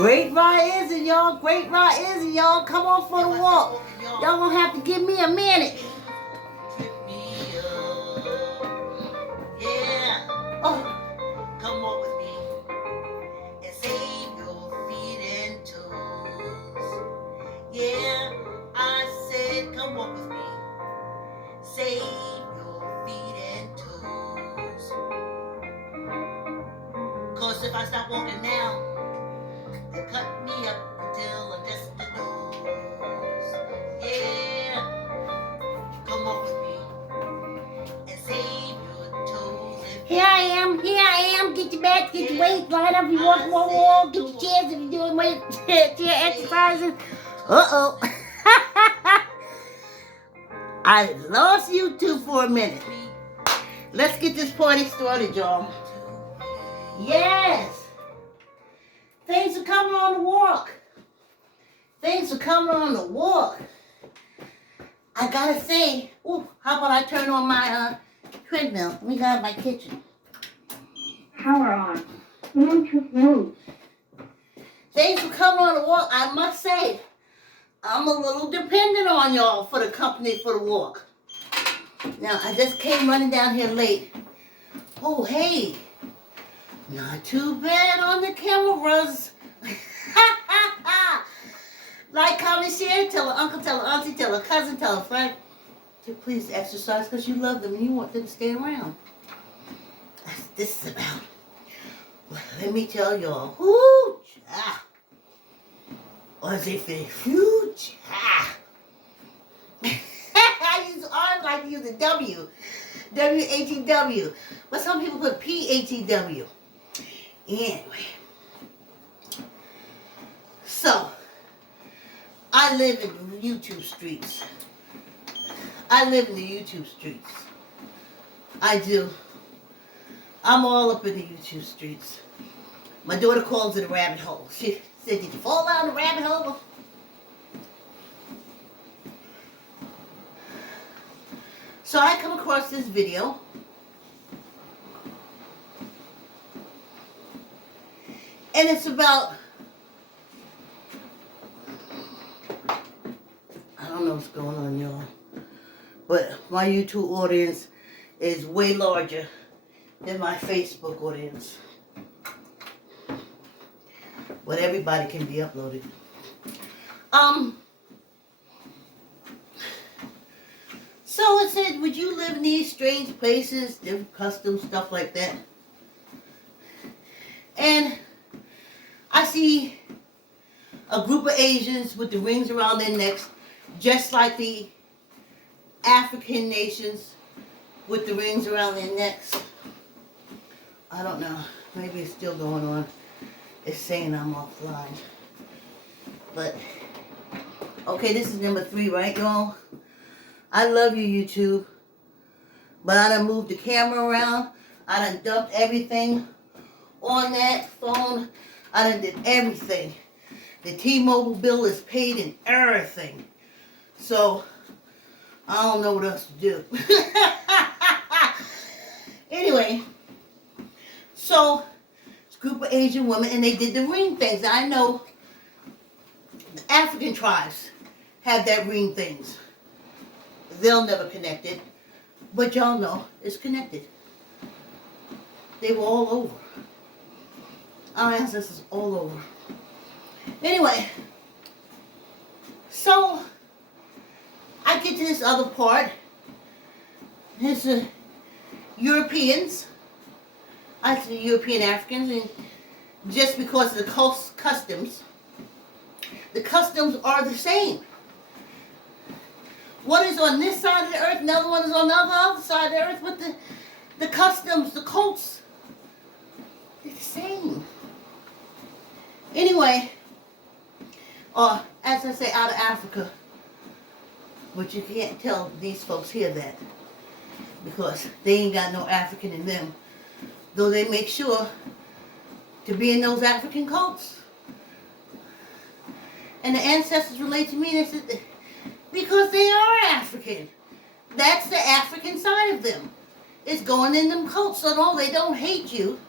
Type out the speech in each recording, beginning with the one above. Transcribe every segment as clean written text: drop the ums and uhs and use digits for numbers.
Great ride is it, y'all. Great ride is it, y'all. Come on for the walk. Y'all gonna have to give me a minute. Yeah. Oh. Come on with me and save your feet and toes. Yeah, I said come on with me. Save your feet and toes. Cause if I stop walking now, they cut me up until I'm just the nose. Yeah, come on with me and save your toes. Here I am. Get your back, get your weight, line up, you walk, get your chairs if you're doing weight, chair exercises. Uh-oh. I lost YouTube for a minute. Let's get this party started, y'all. Yes. Things are coming on the walk. Things are coming on the walk. I gotta say, ooh, how about I turn on my treadmill? Let me go in my kitchen. Power on. Bluetooth mode. Things are coming on the walk. I must say, I'm a little dependent on y'all for the company for the walk. Now, I just came running down here late. Oh, hey. Not too bad on the cameras. Like, comment, share, tell an uncle, tell an auntie, tell a cousin, tell a friend to please exercise because you love them and you want them to stay around. That's what this is about. Well, let me tell y'all. Whoo, ah. Or as if it's huge. Ah. I use R's like to use a W. W-H-E-W. But some people put P-H-E-W. Anyway. So, I live in the YouTube streets. I live in the YouTube streets. I do. I'm all up in the YouTube streets. My daughter calls it a rabbit hole. She said, did you fall down the rabbit hole? So I come across this video. And it's about, I don't know what's going on, y'all. But my YouTube audience is way larger than my Facebook audience. But everybody can be uploaded. So it said, would you live in these strange places, different customs, stuff like that? And I see a group of Asians with the rings around their necks, just like the African nations with the rings around their necks. I don't know. Maybe it's still going on. It's saying I'm offline. But, okay, this is number 3, right, y'all? I love you, YouTube. But I done moved the camera around. I done dumped everything on that phone. I done did everything. The T-Mobile bill is paid and everything. So, I don't know what else to do. Anyway, so, it's a group of Asian women, and they did the ring things. I know the African tribes have that ring things. They'll never connect it, but y'all know it's connected. They were all over. Our ancestors all over. Anyway, so I get to this other part. There's the Europeans. I see European Africans, and just because of the customs, the customs are the same. One is on this side of the earth, another one is on the other side of the earth, but the customs, the cults, they're the same. Anyway, as I say, out of Africa, but you can't tell these folks here that, because they ain't got no African in them, though they make sure to be in those African cults. And the ancestors relate to me, they said, because they are African. That's the African side of them. It's going in them cults, so no, they don't hate you.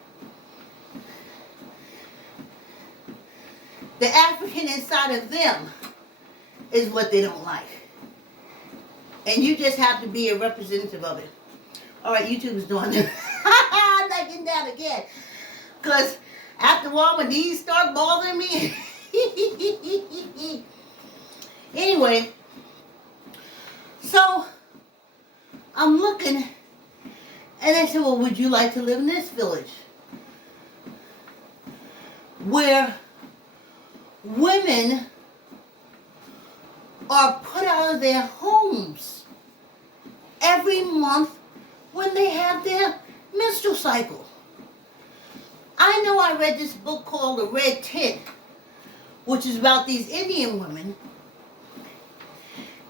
The African inside of them is what they don't like. And you just have to be a representative of it. All right, YouTube is doing it. I'm not getting down again. Because after a while, my knees start bothering me. Anyway, so I'm looking, and I said, well, would you like to live in this village? Where women are put out of their homes every month when they have their menstrual cycle. I know I read this book called The Red Tent, which is about these Indian women.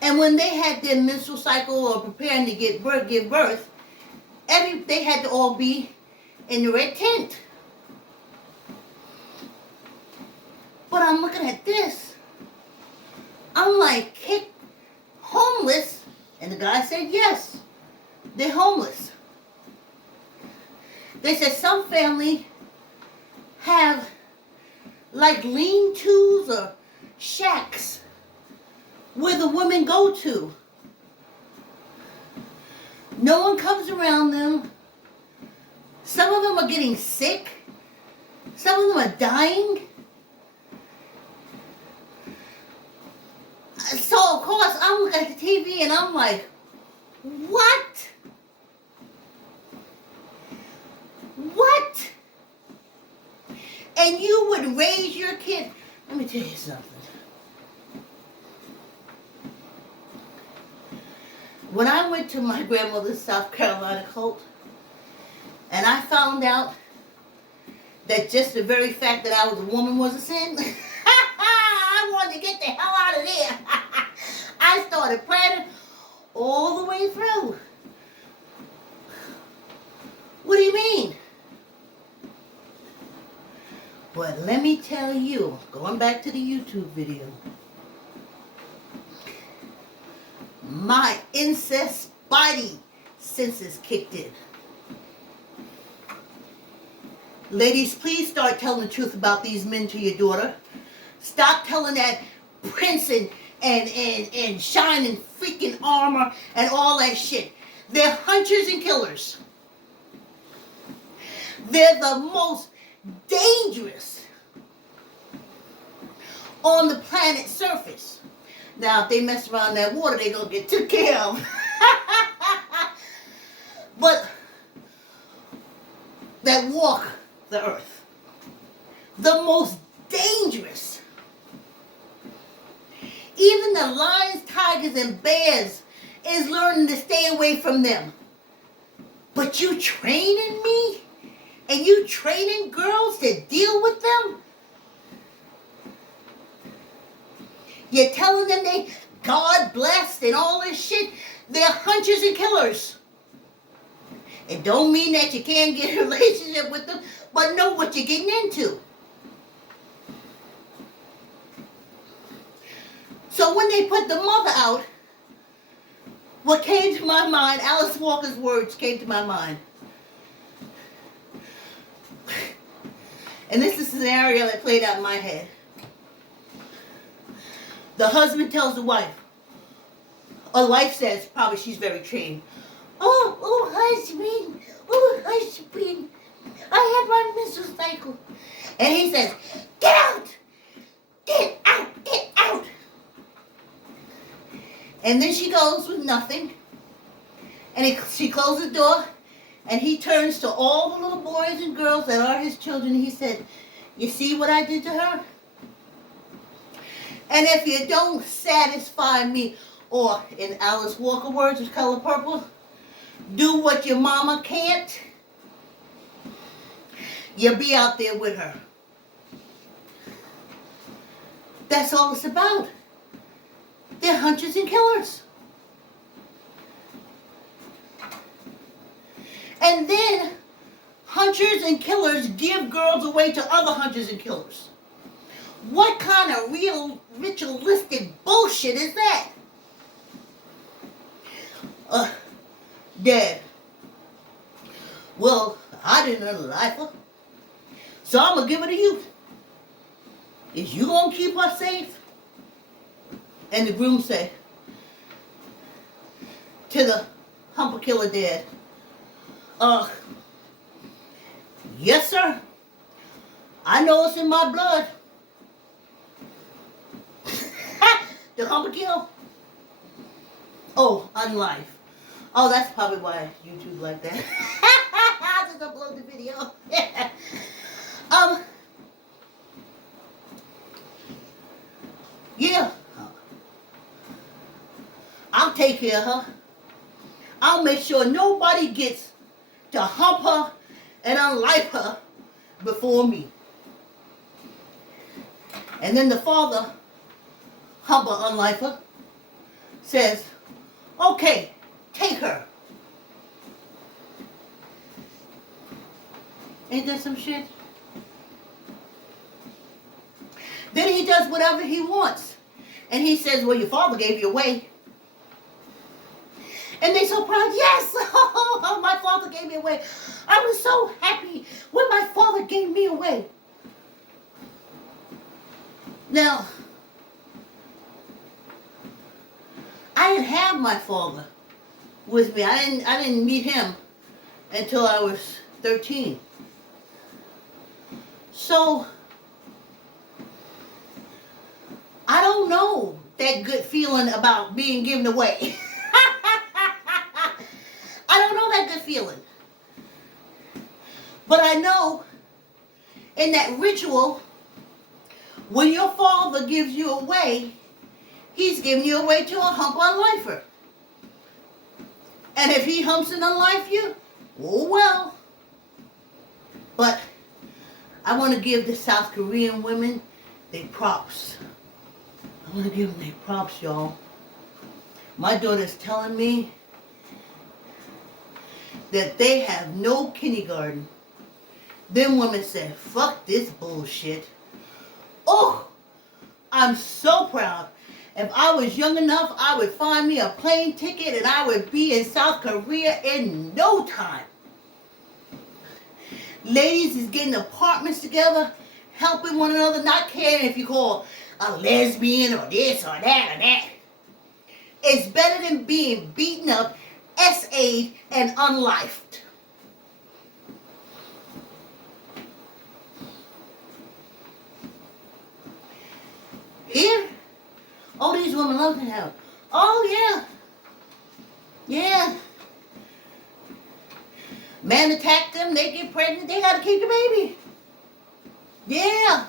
And when they had their menstrual cycle or preparing to give birth, they had to all be in the red tent. But I'm looking at this. I'm like, homeless? And the guy said, yes, they're homeless. They said some family have like lean-tos or shacks where the women go to. No one comes around them. Some of them are getting sick. Some of them are dying. So, of course, I'm looking at the TV and I'm like, what? What? And you would raise your kid. Let me tell you something. When I went to my grandmother's South Carolina cult, and I found out that just the very fact that I was a woman was a sin, I wanted to get the hell out of there. I started planning all the way through. What do you mean? But let me tell you, going back to the YouTube video, my incest spidey senses kicked in. Ladies, please start telling the truth about these men to your daughter. Stop telling that prince and shining freaking armor and all that shit. They're hunters and killers. They're the most dangerous on the planet's surface. Now, if they mess around in that water, they're going to get took care of. But that walk the earth, the most dangerous. Even the lions, tigers, and bears is learning to stay away from them. But you training me? And you training girls to deal with them? You're telling them they God blessed and all this shit? They're hunters and killers. It don't mean that you can't get a relationship with them, but know what you're getting into. So when they put the mother out, what came to my mind, Alice Walker's words came to my mind. And this is a scenario that played out in my head. The husband tells the wife, or the wife says, probably she's very trained, oh, husband, I have my menstrual cycle. And he says, get out, get out, get out. And then she goes with nothing. And she closes the door, and he turns to all the little boys and girls that are his children, and he said, you see what I did to her? And if you don't satisfy me, or in Alice Walker words, which color purple, do what your mama can't, you'll be out there with her. That's all it's about. They're hunters and killers. And then hunters and killers give girls away to other hunters and killers. What kind of real ritualistic bullshit is that? Dad. Well, I didn't unalive her, so I'm going to give her to you. Is you gonna keep her safe? And the groom said to the humper killer dad, yes sir. I know it's in my blood. The humper kill? Oh, unlife. Oh, that's probably why YouTube like that. I just upload the video. Yeah. I'll take care of her. I'll make sure nobody gets to hump her and unlife her before me. And then the father, humper unlifer, says, okay, take her. Ain't that some shit? Then he does whatever he wants. And he says, well, your father gave you away. And they so proud, yes, oh, my father gave me away. I was so happy when my father gave me away. Now, I didn't have my father with me. I didn't meet him until I was 13. So, I don't know that good feeling about being given away. I don't know that good feeling. But I know in that ritual, when your father gives you away, he's giving you away to a hump unlifer. And if he humps and unlife you, oh well. But I want to give the South Korean women their props. I want to give them their props, y'all. My daughter's telling me that they have no kindergarten. Them women said, fuck this bullshit. Oh, I'm so proud. If I was young enough, I would find me a plane ticket and I would be in South Korea in no time. Ladies is getting apartments together, helping one another, not caring if you call a lesbian or this or that or that. It's better than being beaten up, SA'd, and unlifed. Here, oh, these women love to have. Oh, yeah. Yeah. Man attacked them, they get pregnant, they gotta keep the baby. Yeah.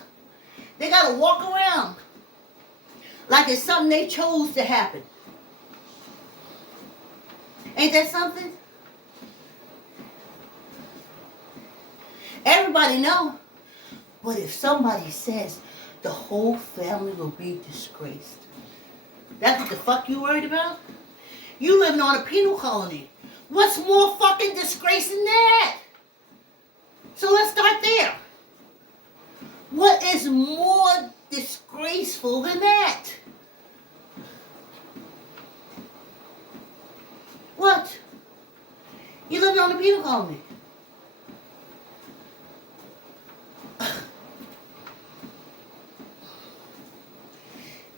They gotta walk around like it's something they chose to happen. Ain't that something? Everybody know. But if somebody says the whole family will be disgraced, that's what the fuck you worried about? You living on a penal colony. What's more fucking disgrace than that? So let's start there. What is more disgraceful than that? What? You living on a penal colony.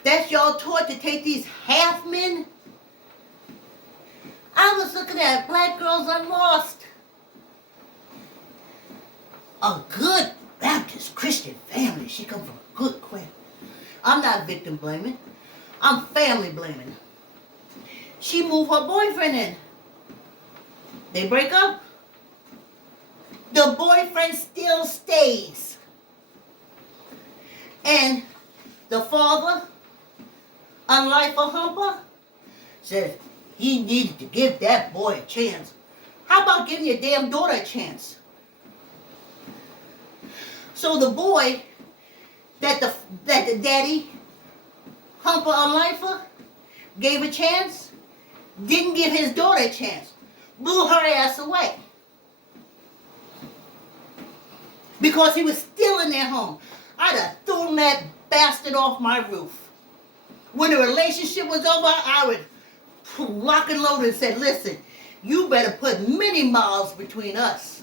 That's y'all taught to take these half men? I was looking at Black Girls Unlost. A good Baptist Christian family. She come from a good crap. I'm not victim blaming. I'm family blaming. She moved her boyfriend in. They break up. The boyfriend still stays. And the father, unlike a humper, says he needed to give that boy a chance. How about giving your damn daughter a chance? So the boy that the daddy, humper unlifer, gave a chance, didn't give his daughter a chance. Blew her ass away. Because he was still in their home. I'd have thrown that bastard off my roof. When the relationship was over, I would lock and load and said, listen, you better put many miles between us.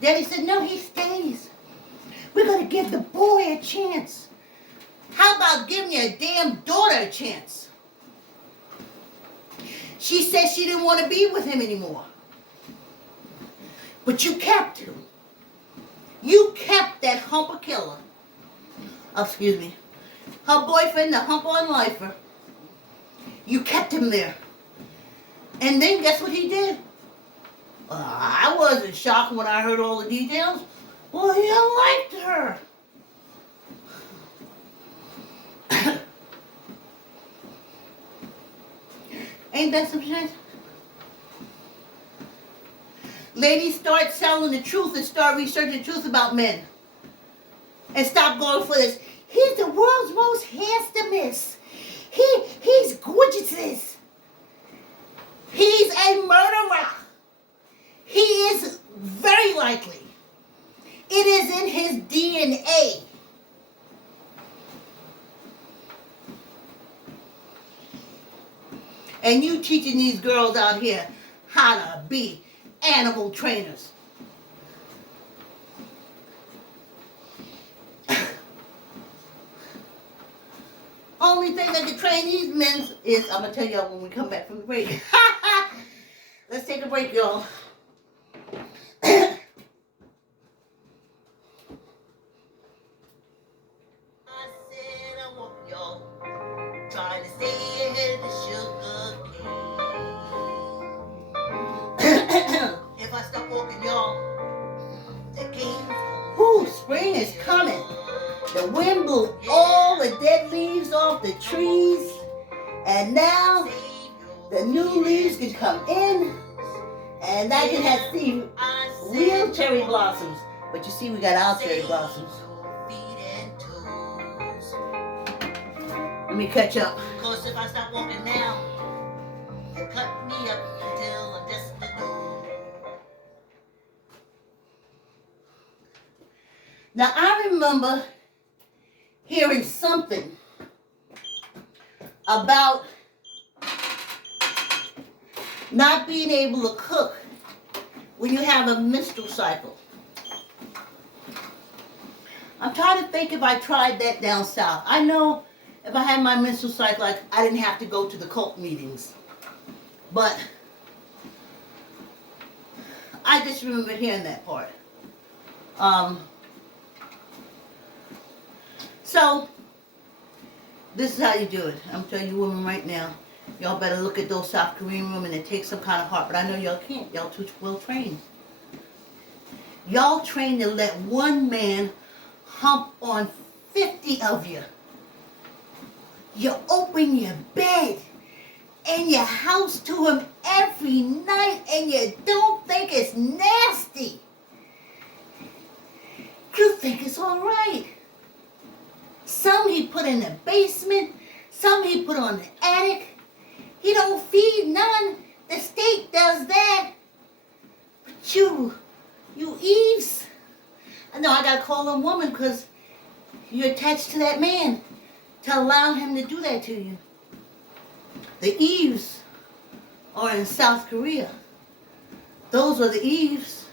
Daddy said, no, he stays. We're going to give the boy a chance. How about giving your damn daughter a chance? She said she didn't want to be with him anymore. But you kept him. You kept that humper killer. Oh, excuse me. Her boyfriend, the humper on lifer. You kept him there. And then guess what he did? I wasn't shocked when I heard all the details. Well, he liked her. Ain't that some shit? Ladies, start telling the truth and start researching the truth about men. And stop going for this. He's the world's most handsomest. He's gorgeous. He's a murderer. He is very likely. It is in his DNA. And you teaching these girls out here how to be animal trainers. Only thing that can train these men is, I'm going to tell y'all when we come back from the break. Let's take a break, y'all. I said I want y'all trying to stay ahead of the sugar cane. If I stop walking, y'all, the game's Ooh, spring is coming. The wind blew all the dead leaves off the trees, and now the new leaves can come in, and I can have see real cherry blossoms. But you see, we got our cherry blossoms. Let me catch up. Cause if I stop walking now, they cut me up until I'm just a Now I remember hearing something about not being able to cook when you have a menstrual cycle. I'm trying to think if I tried that down south. I know if I had my menstrual cycle, I didn't have to go to the cult meetings. But I just remember hearing that part. So, this is how you do it. I'm telling you women right now, y'all better look at those South Korean women and take some kind of heart. But I know y'all can't. Y'all too well trained. Y'all trained to let one man hump on 50 of you. You open your bed and your house to him every night and you don't think it's nasty. You think it's all right. Some he put in the basement, some he put on the attic. He don't feed none. The state does that. But you Eves, I know I gotta call him woman because you're attached to that man to allow him to do that to you. The Eves are in South Korea. Those are the Eves.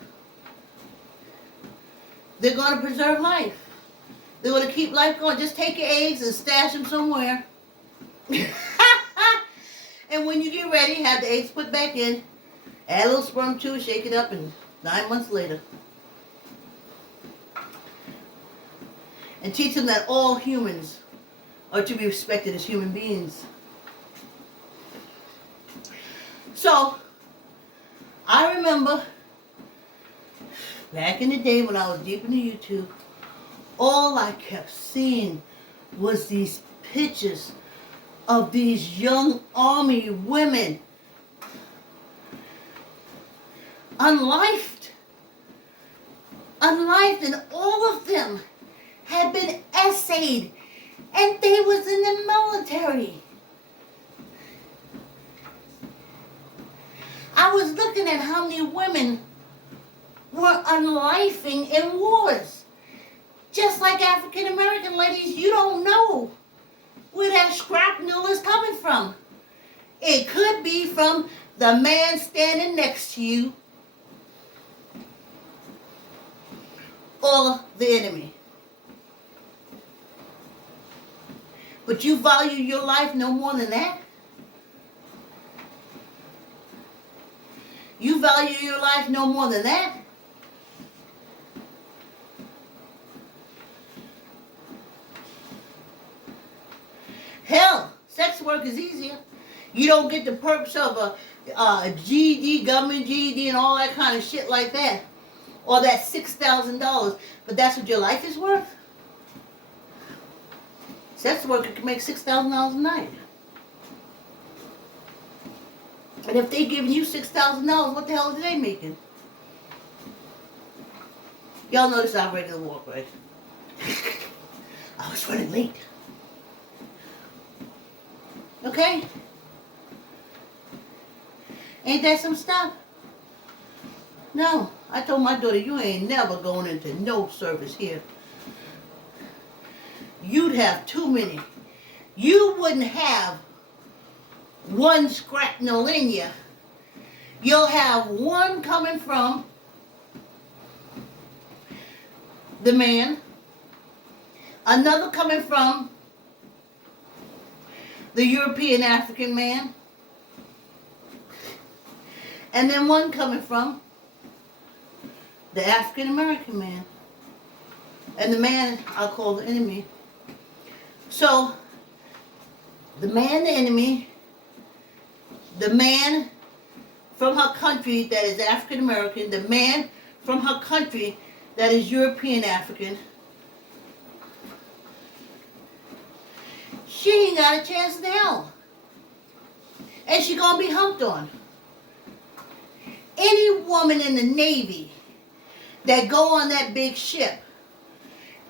They're going to preserve life. They're going to keep life going. Just take your eggs and stash them somewhere. And when you get ready, have the eggs put back in. Add a little sperm too, shake it up, and 9 months later. And teach them that all humans are to be respected as human beings. So, I remember back in the day when I was deep into YouTube, all I kept seeing was these pictures of these young army women, unlifed, and all of them had been essayed, and they was in the military. I was looking at how many women were unlifing in wars. Just like African American ladies, you don't know where that shrapnel is coming from. It could be from the man standing next to you. or the enemy. But you value your life no more than that? You value your life no more than that? Hell, sex work is easier. You don't get the perks of a GED, government GED, and all that kind of shit like that. Or that $6,000. But that's what your life is worth? Sex worker can make $6,000 a night. And if they giving you $6,000, what the hell are they making? Y'all know this is our regular walk, right? I was running late. Okay? Ain't that some stuff? No. I told my daughter, you ain't never going into no service here. You'd have too many. You wouldn't have one scrapnel in you. You'll have one coming from the man, another coming from the European African man, and then one coming from the African American man. And the man I'll call the enemy. So, the man, the enemy, the man from her country that is African American, the man from her country that is European African, she ain't got a chance now. And she gonna be humped on. Any woman in the Navy that go on that big ship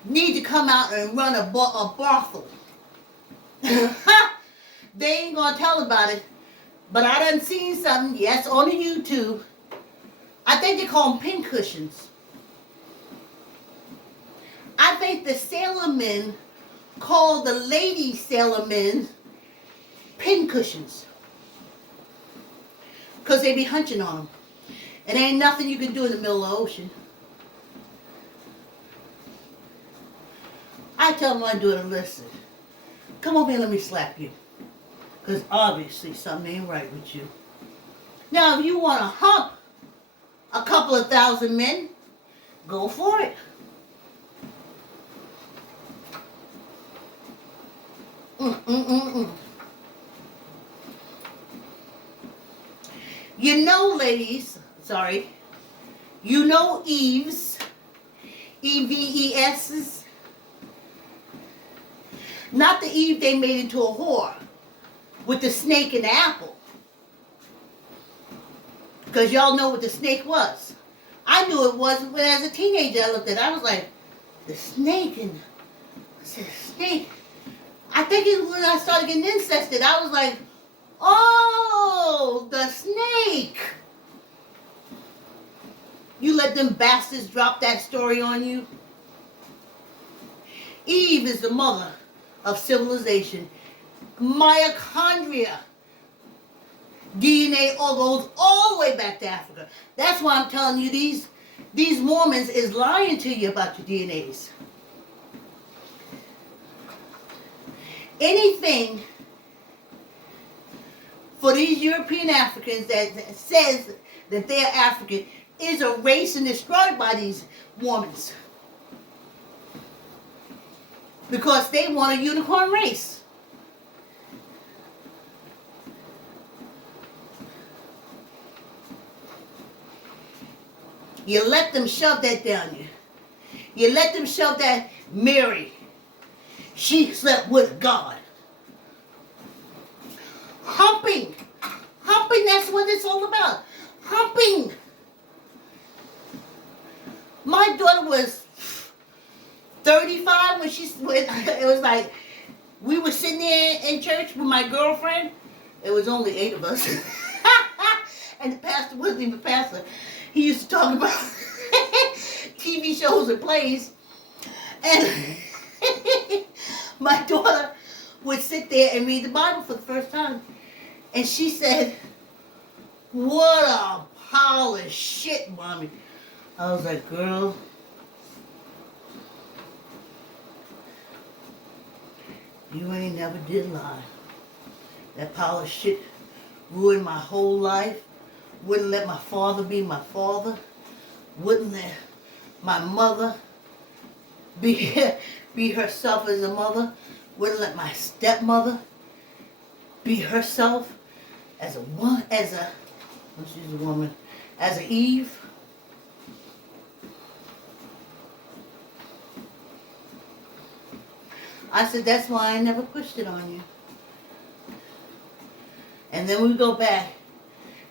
need to come out and run a brothel. They ain't gonna tell about it, but I done seen something, yes, on the YouTube. I think they call them pin cushions. I think the sailormen call the lady sailormen pin cushions. Because they be hunching on them. And ain't nothing you can do in the middle of the ocean. I tell my daughter, listen, come over here, let me slap you. Because obviously something ain't right with you. Now, if you want to hump a couple of thousand men, go for it. You know, ladies, you know Eves, EVES's. Not the Eve they made into a whore with the snake and the apple. Because y'all know what the snake was. I knew it was when as a teenager I looked at it. I was like, the snake and I said, snake. I think it was when I started getting incested. I was like, oh, the snake. You let them bastards drop that story on you? Eve is the mother of civilization. Mitochondria. DNA all goes all the way back to Africa. That's why I'm telling you these Mormons is lying to you about your DNAs. Anything for these European Africans that says that they're African is erased and destroyed by these Mormons. Because they want a unicorn race. You let them shove that down you. You let them shove that Mary. She slept with God. Humping. Humping, that's what it's all about. Humping. My daughter was 35 when it was like, we were sitting there in church with my girlfriend. It was only 8 of us. And the pastor wasn't even a pastor. He used to talk about TV shows and plays. And my daughter would sit there and read the Bible for the first time. And she said, what a pile of shit, Mommy. I was like, girl, You ain't never did lie. That pile of shit ruined my whole life. Wouldn't let my father be my father. Wouldn't let my mother be herself as a mother. Wouldn't let my stepmother be herself as a well, she's a woman, as a Eve. I said, that's why I never pushed it on you. And then we go back,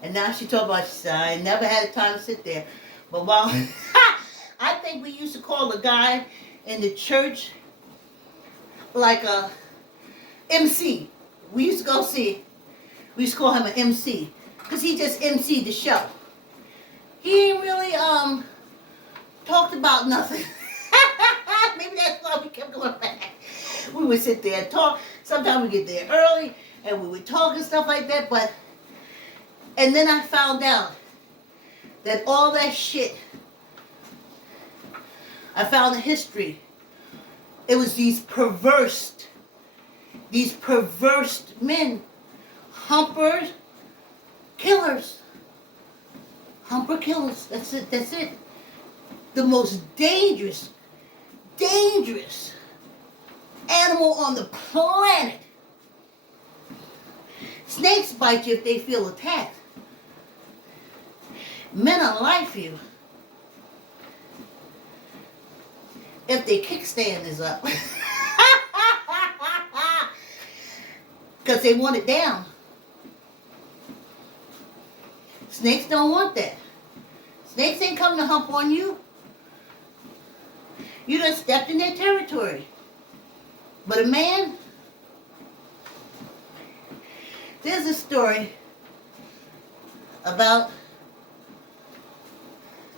and now she talked about, she said, I never had time to sit there. But while, I think we used to call the guy in the church like a MC. We used to go see, we used to call him an MC, because he just MC'd the show. He ain't really talked about nothing. Maybe that's why we kept going back. We would sit there and talk. Sometimes we get there early and we would talk and stuff like that. And then I found out that all that shit, I found the history. It was these perverse men, humpers, killers. Humper killers. That's it. The most dangerous animal on the planet. Snakes bite you if they feel attacked. Men unlife you if their kickstand is up. Because they want it down. Snakes don't want that. Snakes ain't coming to hump on you. You done stepped in their territory. But a man, there's a story about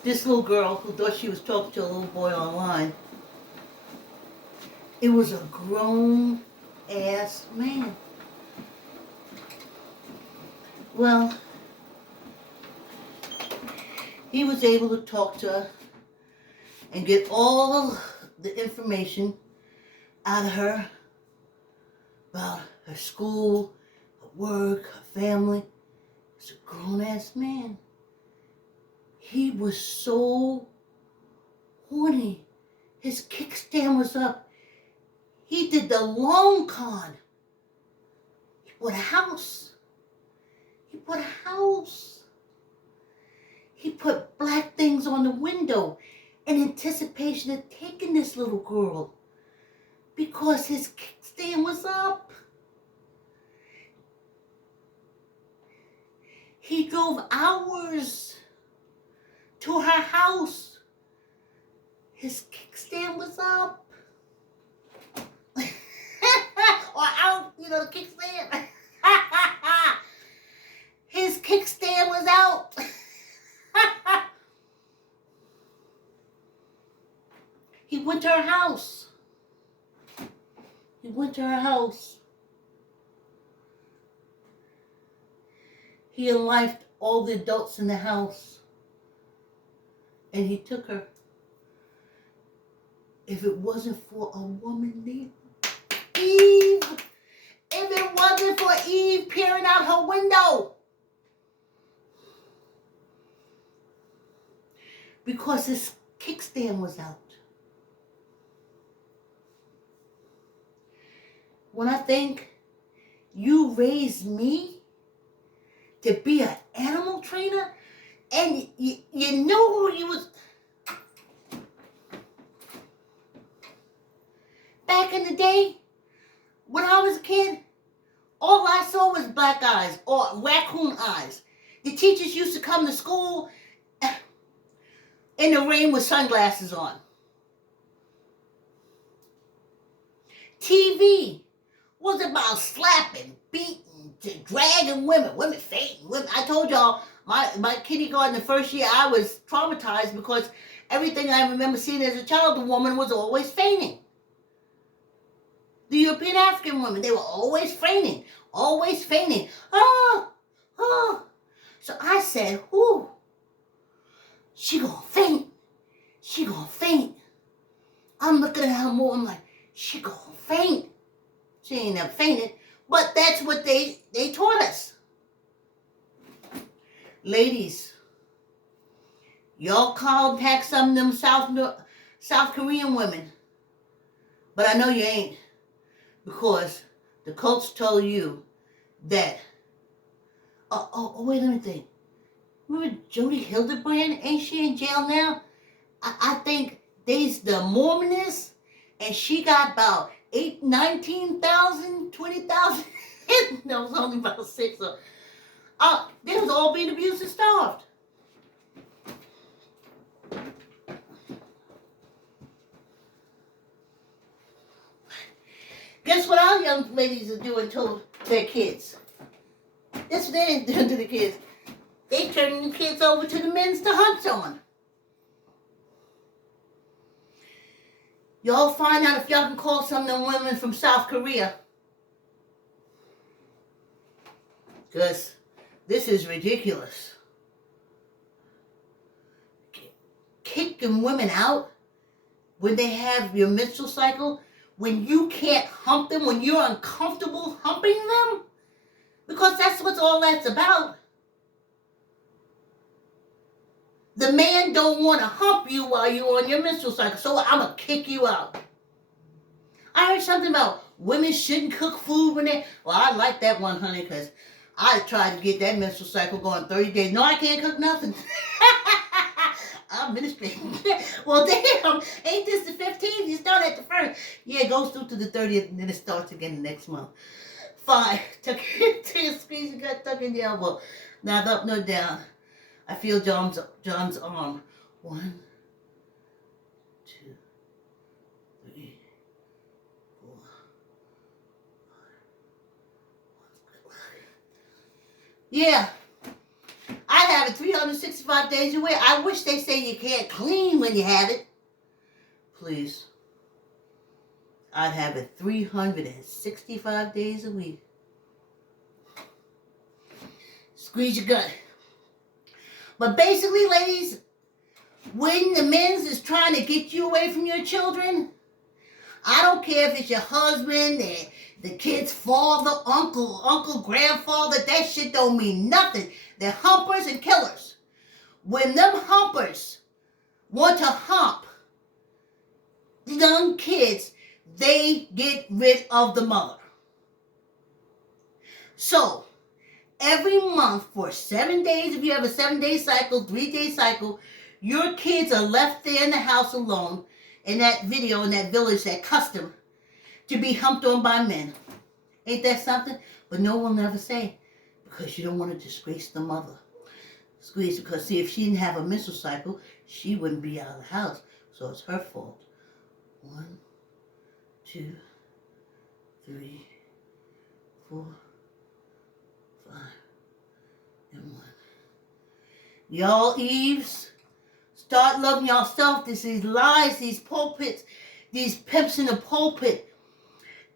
this little girl who thought she was talking to a little boy online. It was a grown-ass man. Well, he was able to talk to her and get all the information out of her about her school, her work, her family. He's a grown-ass man. He was so horny. His kickstand was up. He did the long con. He bought a house. He put black things on the window in anticipation of taking this little girl because his kickstand was up. He drove hours to her house. His kickstand was up. Or out, the kickstand. His kickstand was out. He went to her house. He unlifed all the adults in the house. And he took her. If it wasn't for a woman named Eve, if it wasn't for Eve peering out her window, because his kickstand was out. When I think you raised me to be an animal trainer, and you knew who you was. Back in the day, when I was a kid, all I saw was black eyes or raccoon eyes. The teachers used to come to school in the rain with sunglasses on. TV was about slapping, beating, dragging women fainting. I told y'all, my kindergarten, the first year, I was traumatized because everything I remember seeing as a child, the woman was always fainting. The European African women, they were always fainting. Oh. So I said, ooh, she gonna faint. I'm looking at her more, I'm like, she gonna faint. She never fainted, but that's what they taught us. Ladies, y'all contact some of them South Korean women, but I know you ain't, because the coach told you that. Oh, wait, let me think. Remember Jody Hildebrand? Ain't she in jail now? I think they's the Mormoness, and she got about 19,000, 20,000. That was only about 6. So, they was all being abused and starved. Guess what our young ladies are doing to their kids? That's what they're doing to the kids. They turning the kids over to the men's to hunt on. Y'all find out if y'all can call some of them women from South Korea. Because this is ridiculous. Kicking women out when they have your menstrual cycle, when you can't hump them, when you're uncomfortable humping them, because that's what all that's about. The man don't want to hump you while you're on your menstrual cycle, so I'm going to kick you out. I heard something about women shouldn't cook food when they... Well, I like that one, honey, because I tried to get that menstrual cycle going 30 days. No, I can't cook nothing. I'm ministering. Well, damn, ain't this the 15th? You start at the 1st. Yeah, it goes through to the 30th, and then it starts again the next month. Fine. Tuck it, squeeze your gut, tuck in the elbow. Neither up nor down. I feel John's arm. 1, 2, 3, 4, 5. Yeah. I have it 365 days a week. I wish they say you can't clean when you have it. Please. I'd have it 365 days a week. Squeeze your gut. But basically, ladies, when the men's is trying to get you away from your children, I don't care if it's your husband, the kid's father, uncle, grandfather, that shit don't mean nothing. They're humpers and killers. When them humpers want to hump the young kids, they get rid of the mother. So, every month for 7 days, if you have a 7-day cycle, 3-day cycle, your kids are left there in the house alone, in that video, in that village, that custom, to be humped on by men. Ain't that something? But no one will never say, because you don't want to disgrace the mother. Squeeze, because see, if she didn't have a menstrual cycle, she wouldn't be out of the house. So it's her fault. 1, 2, 3, 4, 5, and 1. Y'all Eves, start loving yourself. These lies, these pulpits, these pimps in the pulpit,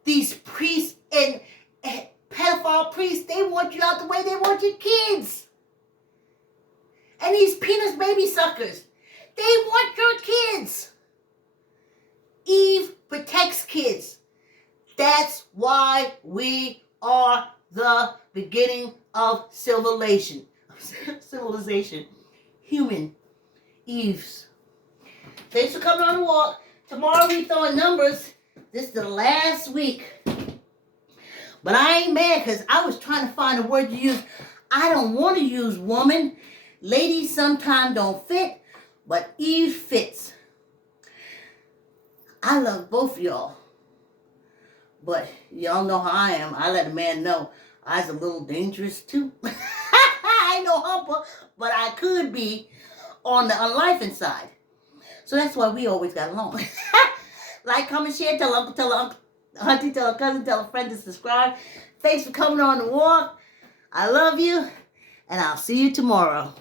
these priests and pedophile priests, they want you out the way they want your kids. And these penis baby suckers, they want your kids. Eve protects kids. That's why we are the beginning of civilization. Human Eves. Thanks for coming on the walk. Tomorrow we throwing numbers. This is the last week. But I ain't mad because I was trying to find a word to use. I don't want to use woman. Ladies sometimes don't fit, but Eve fits. I love both of y'all. But y'all know how I am. I let a man know I's a little dangerous too. I ain't no humper, but I could be on the unlifing side. So that's why we always got along. Like, comment, share, tell uncle, auntie, tell a cousin, tell a friend to subscribe. Thanks for coming on the walk. I love you, and I'll see you tomorrow.